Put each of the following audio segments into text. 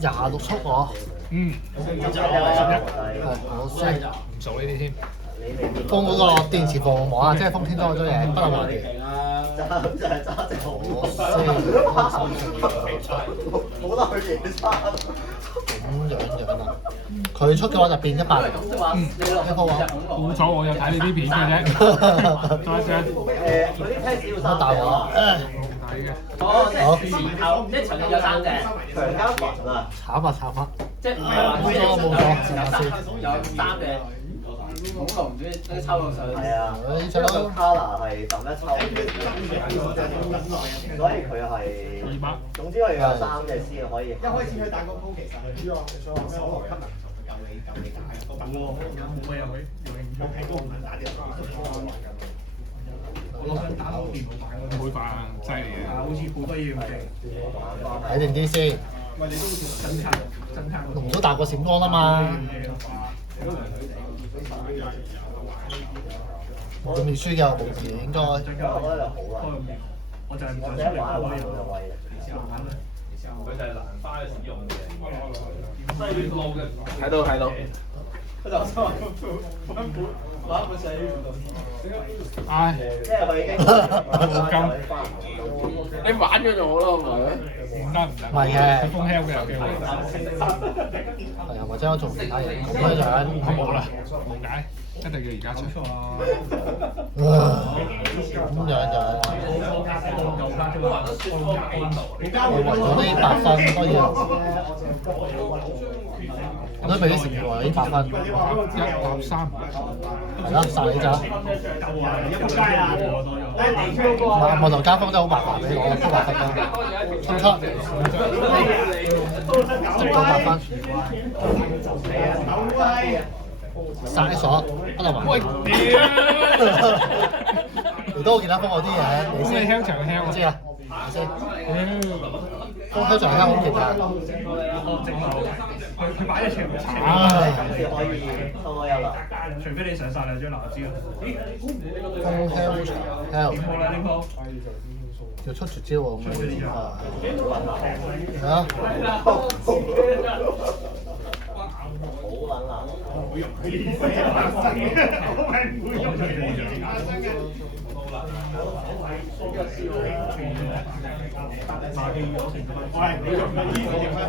26速喎。嗯，係我識唔數呢啲添。封嗰個電磁防網啊，即係封天裝嗰種嘢，不能玩嘅。就係揸隻好我識冇得去野餐。咁樣啊！佢出嘅話就變100。一個話好彩我有睇你啲片嘅啫。多謝。嗰啲 test 要乜大話？睇嘅。好。即係隨便有3隻。強加群啊！炒法。即係唔係話冇錯，有3隻。恐龍唔知抽到上去。係啊。呢隻因為個 colour 係咁一抽，所以佢係。200。總之佢有3隻先可以。一開始佢打個鋪其實係主要想話咩可能吸能夠你解都等喎，冇乜有睇都唔難打啲。我諗緊打到電腦版嗰啲。會扮犀利嘅。好似好多嘢要記。睇定啲先。喂，你都好似真卡。龍都大過閃光啦嘛。冇咁易輸嘅，無疑應該。我覺得就好啦。我就係唔想一玩就玩到就威。佢就係蘭花嘅使用嘅，西路嘅。睇到。唉，即係佢已經冇金。你玩咗就好咯，係咪？唔得。唔係嘅佢封 hell 嘅有機會。係啊，或者我做其他嘢咁樣。我冇啦，冇解，一定要而家出。咁樣。我為咗呢8分，當然我都俾啲成員話呢8分。1、3。係啦，殺你咋？我同家風都好麻煩，你攞都8分啦。衝出，執到8分。殺一鎖，不能玩。喂，嚟多我其他風我啲嘢，你咁你先。hell 場 hell 我知啊，你先。風香場 hell 好勁啊！佢擺隻長唉，先可以收多1啦。除非你上晒兩張藍招。風 hell 場 hell 點好啦呢鋪？要出絕招喎咁樣啊！係啊，好撚難。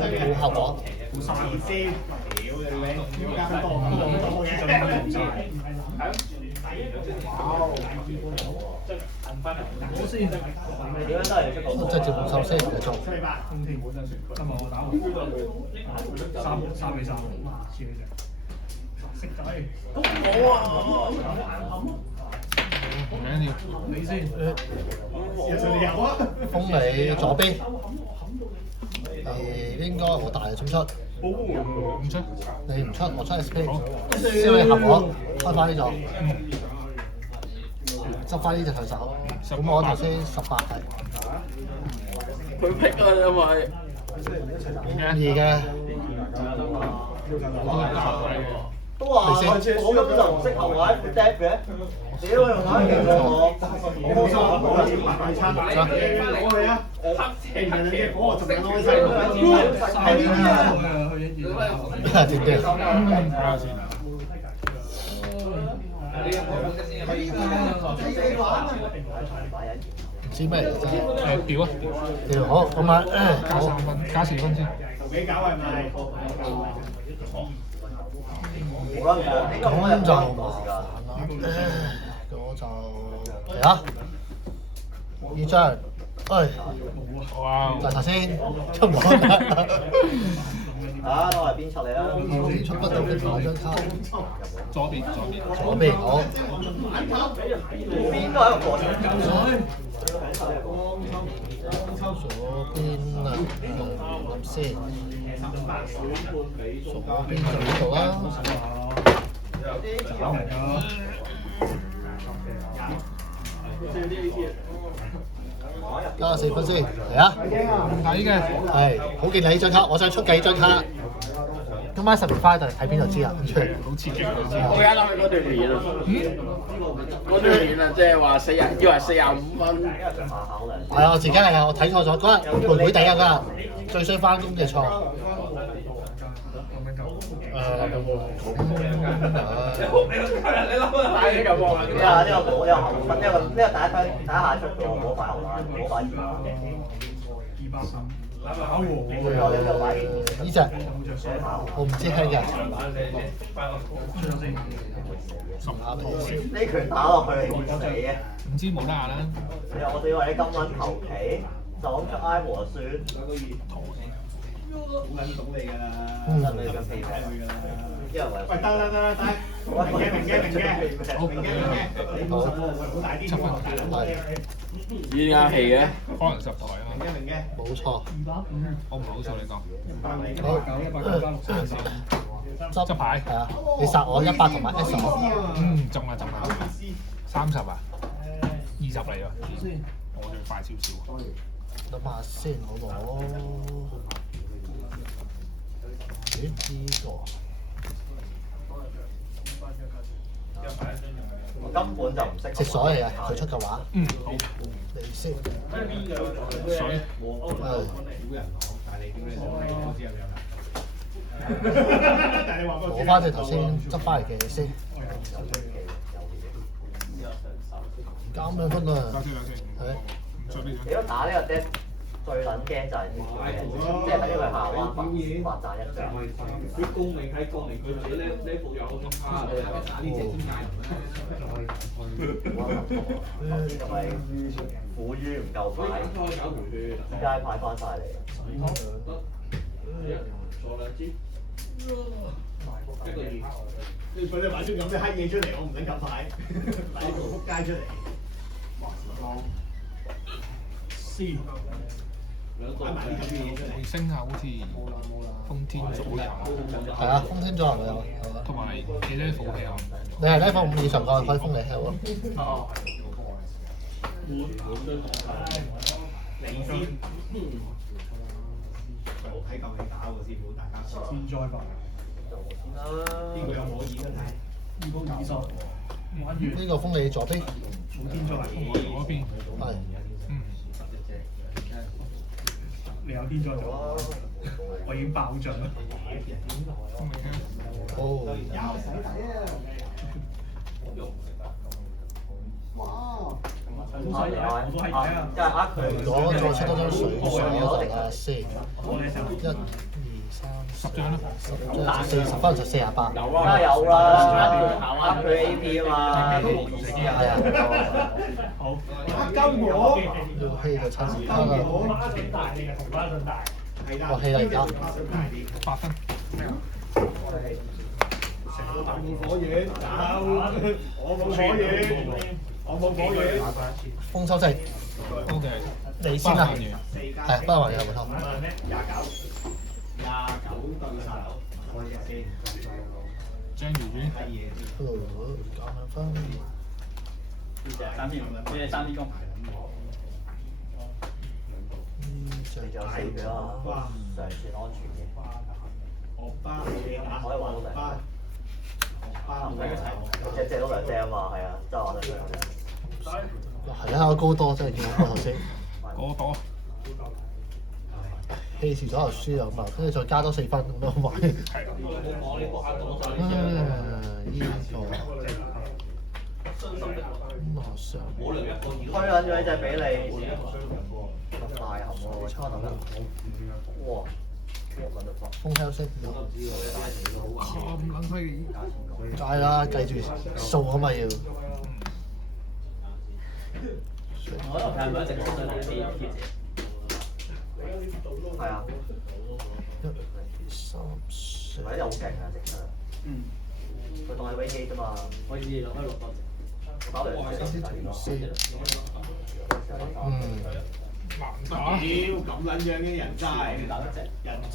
冇效果。點樣都係出到。即係接冇收先嚟做。今日我打3比3，黐你隻。識仔。唔緊要。你先。有啊。封你左邊。應該我大衝出。唔出。你唔出，我出 SP。先可以合我，開翻呢座。執翻呢隻對手。咁我頭先18係。佢劈啊，因為易嘅。都話我根本就唔適合玩 deck 嘅，屌用玩勁過我。冇收，我係要買餐。我係啊，黑人嘅火仲有開晒。係呢啲啊，點點？睇下先。唔知咩嚟啫？調啊！調好，咁啊，加3分，加4分先。你搞係咪？冇啦，應該冇咁就冇麻時間。煩啦。我就嚟啦！呢張，哇！就頭先出唔到。啊，我係邊出嚟啦？出不到嘅兩張卡。左邊。左邊好。邊都係一個過程。左邊啊，諗先。左邊就呢度啦。加4分先，嚟啊！睇嘅。係，好勁啊！呢張卡，我想出幾張卡。咁買10年翻去睇片就知啦。好刺激啊！我而家諗起嗰段片啊，嗰段片啊，即係話以為45分，係啊，我自己係啊，我睇錯咗嗰日陪佢哋啊嗰日最衰翻工嘅錯。呢個冇呢個後分，呢個第一下出嘅，冇擺後欄，冇擺前欄。呢隻我唔知係嘅。呢拳打落去會死嘅。唔知冇得下啦。我以為你咁撚求其，就咁出挨和算。好撚懂你㗎啦，得你咁屁㗎啦。因為喂，得，明嘅，你冇實喎，好大啲喎，大佬。依家戲嘅，可能10台啊嘛。明嘅。冇錯。我唔係好數你講。好，執牌係啊，你殺我100同埋 S 我。中啦30啊，20嚟喎，我仲快少少。諗下先，我攞呢個。我根本就唔識。直鎖嚟嘅，佢出嘅話。好。你先。水。攞翻隻頭先執翻嚟嘅先。咁樣分啊。係。如果打呢個 deck 最撚驚就係即係喺呢個下彎發賺一張。佢公明喺公明，佢自己呢副有咁差，你係打呢隻先解頭先係咪苦於唔夠牌？而家牌翻晒嚟。坐兩支。你佢哋玩出咁啲閪嘢出嚟，我唔想撳牌，擺條撲街出嚟。C。擺埋啲咁嘅嘢出嚟。回升下好似風天左右。係啊，風天左右咪有。同埋幾多火氣啊？你係 level 5以上嘅可以封你 health 咯。你先。睇夠你打喎，師傅，大家先栽吧。呢個有冇演得睇？二鋪二索。呢個封你左邊。天災。嗰邊。係。你有天災咗，我已經爆盡啦。哦。又洗底啊！哇！即係佢。如果再出多張水上嗰陣啊先，1、2、3、10張啦，10張40分就48。梗係有啦，佢 AP 啊嘛。係啊。好。金我。要氣就趁時翻啦。我氣啦而家。8分。大冇火嘢，我冇火嘢，我冇火嘢。豐收制。O K。你先啦。係，不過話你係冇錯。29對手，我哋先。張魚丸。9分。3邊工。你仲有4個啦，上線安全嘅。我巴你打，可以玩到巴。唔使一齊，隻都2隻啊嘛，係啊，真係玩得2隻。係啊，高多真係見到頭先。嗰朵。氣遲咗就輸啦咁啊，跟住再加多4分咁樣玩。係。推撚咗呢隻俾你。咁大含喎，差唔多。哇！風車先。咁撚犀利。係啦，計住數啊嘛要。我係咪一直都想睇啲係啊。1、2、3、4。係好勁啊！直上。佢當係威機啫嘛。可以落開6多隻。打2隻。難打。屌咁撚樣嘅人齋，人渣，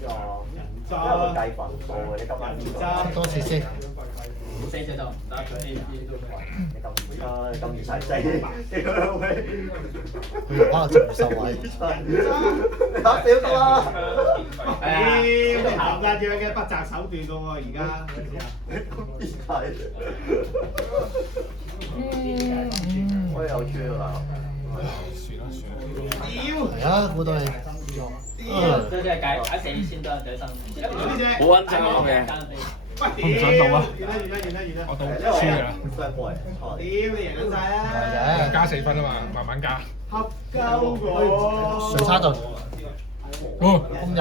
因為渣，佢計分數嘅，你今晚人呢渣，多次先。四隻就唔得，呢都你咁唔使死，屌老味！佢可能就唔受惠。你打少㗎啦！屌咁撚樣嘅不擇手段㗎喎，而家。我有趣啦！算啦算啦。係啊，估到你。即係解死先得仔生。好穩陣啊嘅。喂，我唔想到啊完啦！我到輸㗎啦。雙波嚟，屌你贏緊晒啦！加4分啊嘛，慢慢加。合鳩我！水沙頓。哦，風油。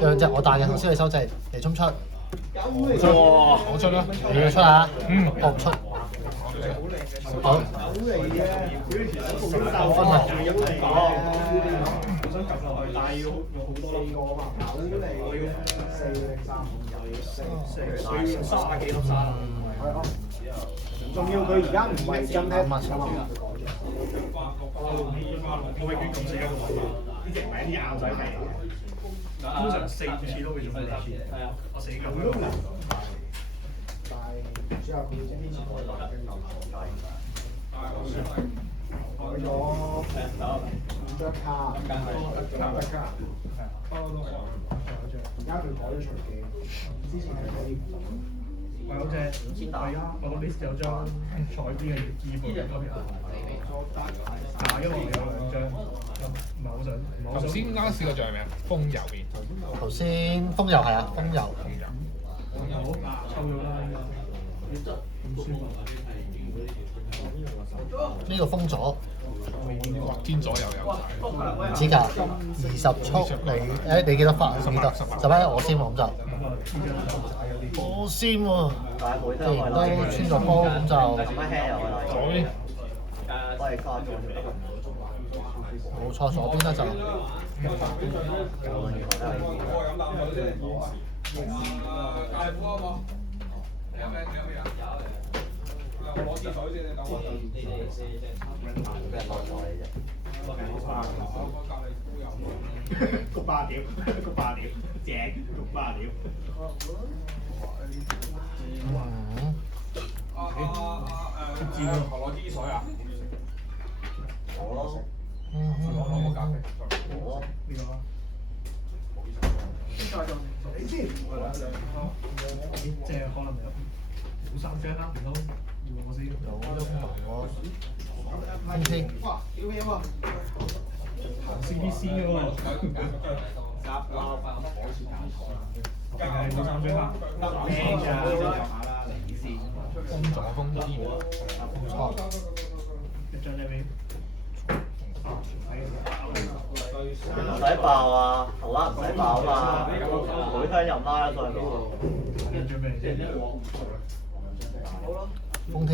兩隻我帶嘅，頭先你收隻嚟衝出。我出啦。你要出啊？我唔出。好。分啊！我想撳落去，但係要用好多粒個啊嘛。我要4、3、5、30幾粒沙。仲要佢而家唔係真係乜啊嘛。我永遠咁死一個位，呢隻唔係啲硬仔嚟。通常4次都會中4次。係啊，我死咁樣。但係之後佢呢次我改咗5張卡，5張卡，而家佢改咗隨機，之前係可以唔同。喂，嗰隻我個 list 有張彩邊嘅葉葉咁樣，但係因為我有2張，唔係好想。頭先啱試過仲係咩啊？風油面。頭先風油係啊，風油。好，抽咗啦。呢個封咗，天左右有。唔知㗎，20速你幾多分啊？幾多？11我先喎，咁就。我先喎。既然都穿咗波，咁就。左邊。我係卡咗。冇錯，左邊啦就。攞支水先，你等我。焗巴屌，焗巴屌，正焗巴屌。攞支水啊！我咯。攞個咖啡。我。呢個。你先。即係可能冇3張啦，唔通要我先。有陰謀喎。風天。哇！屌嘢喎！行 CBC 嘅喎。定係冇3張啦？靚咋？下啦，嚟先。風左風右。冇錯。一張呢邊。唔使爆啊，頭啦唔使爆啊嘛，每香入啦再講。準備先。風天。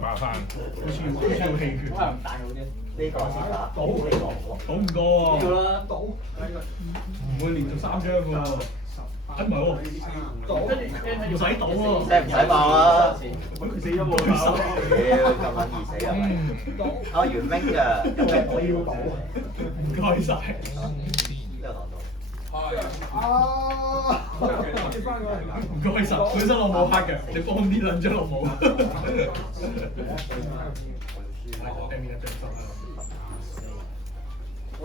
麻煩。好似要棄權。呢個先打，賭唔過喎。要啦，賭。唔會連續3張嘅喎。唔係喎，唔使賭喎。即係唔使爆啦。佢死咗冇爆。屌，咁撚易死啊！我原兵嘅，我要賭。唔該晒。呢個講到。唔該晒，本身我冇黑嘅，你幫啲兩張我冇。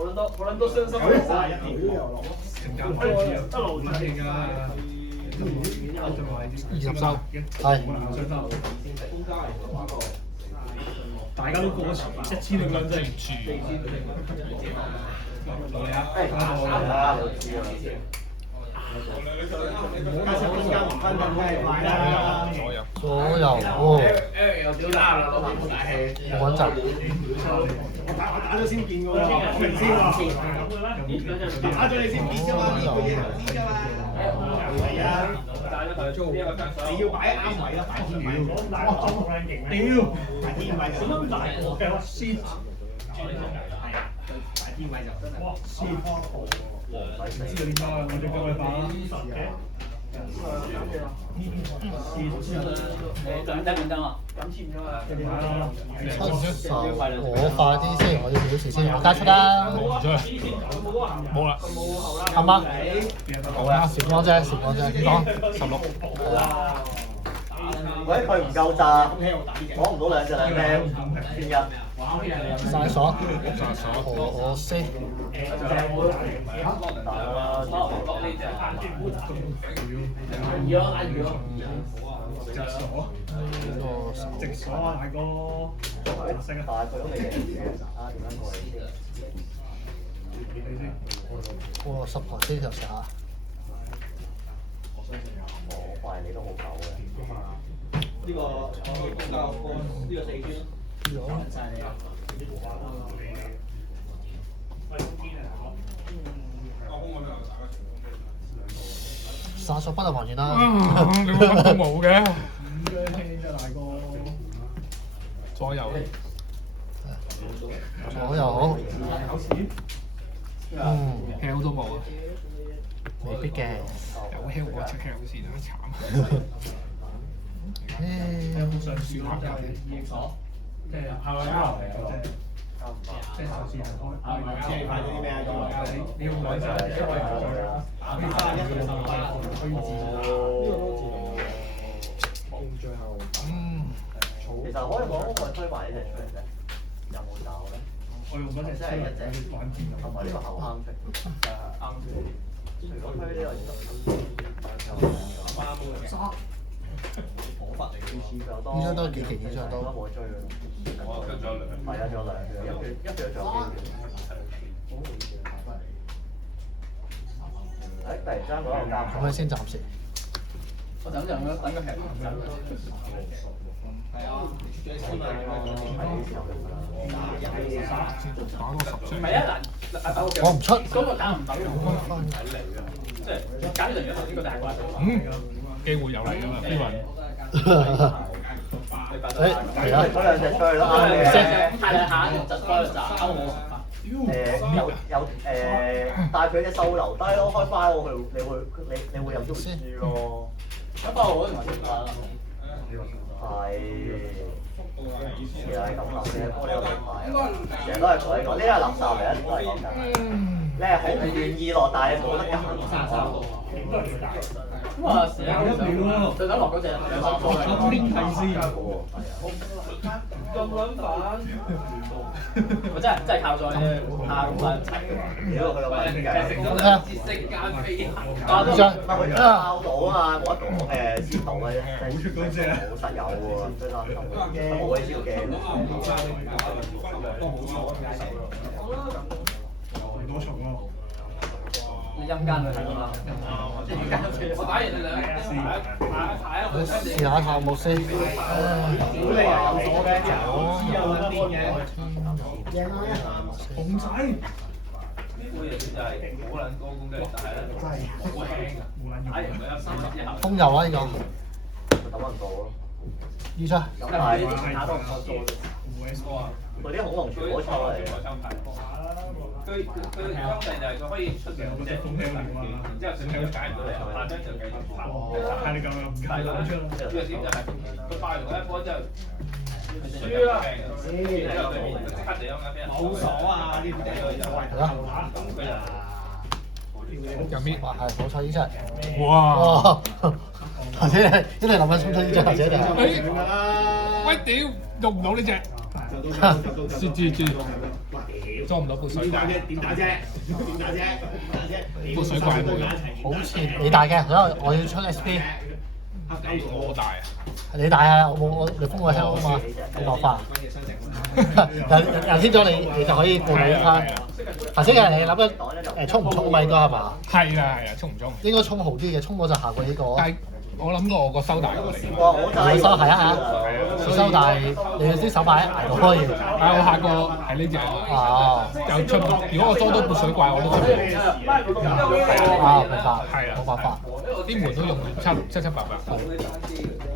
我撚多傷心嘅曬一條落，成間開始一路睇定㗎。20收，係。大家都過前1000定兩隻唔住。落嚟啊！加上分間唔分咁梗係快啦。左右哦。有少打啦，老闆好大氣。好穩陣。我打咗先見㗎喎，我明先喎。打咗你先見㗎嘛，呢個嘢唔知㗎嘛。係啊。你要擺啱位啦，大天位。哇，咁撚勁啊！屌，大天位就咁大個嘅，shit。係啊，大天位就真係哇 shit。唔知點解我隻腳係爆啦，神嘅。緊張啊！出手，我快啲先，我要表示先，我加出啦，唔出啦，冇啦，啱嗎？好啦，時光啫，時光啫，點講16，係啦，喂，佢唔夠炸，攞唔到兩隻兩啤，偏一。晒鎖，殺手，我先，直鎖啊，大哥！但係佢都未贏嘅，啊點樣過嚟先？我10台先就試下，我發現你都好狗嘅。呢個呢個4圈。殺鎖不能還原啦，你乜都冇嘅， 5張聽啫，大哥。左右，左右好，hell 都冇啊，未必嘅，有 hell 我出 hell 先啊，慘。輸下架添。即係係咪交流嚟嘅啫？即係首先係開，即係買咗啲咩啊？你要買晒，因為你花1個15塊推薦，呢個都自動。最後其實可以講我推埋呢隻出嚟啫，有冇走咧？我用嗰隻真係一隻玩字同埋呢個後啱色，啱色。除咗推呢個就呢張都幾奇，呢張都。冇追㗎。我跟咗兩，係啊，仲有兩票，一票仲有機會。突然間嗰個監咁樣先暫時。我等陣等個劇。係啊，打多10張。係啊嗱，我唔出，嗰個打唔等即係揀呢樣嘢頭先個大怪。機會有嚟㗎嘛，飛雲。係啊，嗰兩隻出去啦，啱嘅。係啦，下就開就啱我。但係佢隻手留低咯，開翻我佢，你會有機會輸咯。一包我同埋食飯啦。係，其實係咁諗嘅，不過呢個名牌，成日都係講呢個，呢個係垃圾嚟啊，都係講緊。你係好唔願意落，但係冇得揀。咁啊，成日最緊落嗰隻2、3個係邊係先？咁撚煩！我真係靠咗啫，靠咁撚齊嘅嘛。屌佢個品計。識間飛行。呢張佢包到啊嘛，冇得講嘅先到嘅啫。冇出嗰隻啊！好實有喎，真係冇呢招嘅。多重咯。你陰間佢係嘛？我打完你兩試下下冇先。估你又有鎖嘅，有兩邊嘅。紅仔。呢個嘢就係好撚高攻擊，但係咧好輕㗎，打完佢一3之後。風油啊呢個。等運到咯。呢張。咁但係打到唔錯做。嗰啲恐龍全部都抽嚟嘅。佢當地就係佢可以出兩隻，然之後上面解唔到嚟，下張就繼續拍。睇你咁樣唔解攞出啦。呢個點就係佢爆完嗰一波之後，輸啦，然之後佢即刻地咁樣冇鎖啊！呢啲係啦。入面哇係冇錯呢張。哇！頭先一定諗緊衝出呢張或者就係。喂屌，用唔到呢隻。知，裝唔到潑水怪。點打啫？潑水怪冇用。好似你大嘅，所以我要出 SP。我大啊！你大啊！我你封我 hell 啊嘛，冇辦法。人先咗你就可以過你翻。頭先係你諗緊衝唔衝咪應該係嘛？係啊，衝唔衝？應該衝好啲嘅，衝嗰就下過呢個。但係我諗過我個收大過你。你收係啊，你收大，你啲手擺捱到可以。但係我下個係呢隻。哦。有出，如果我裝到潑水怪，我都出唔到。啊，明白。係啊，冇辦法。啲門都用七七八八。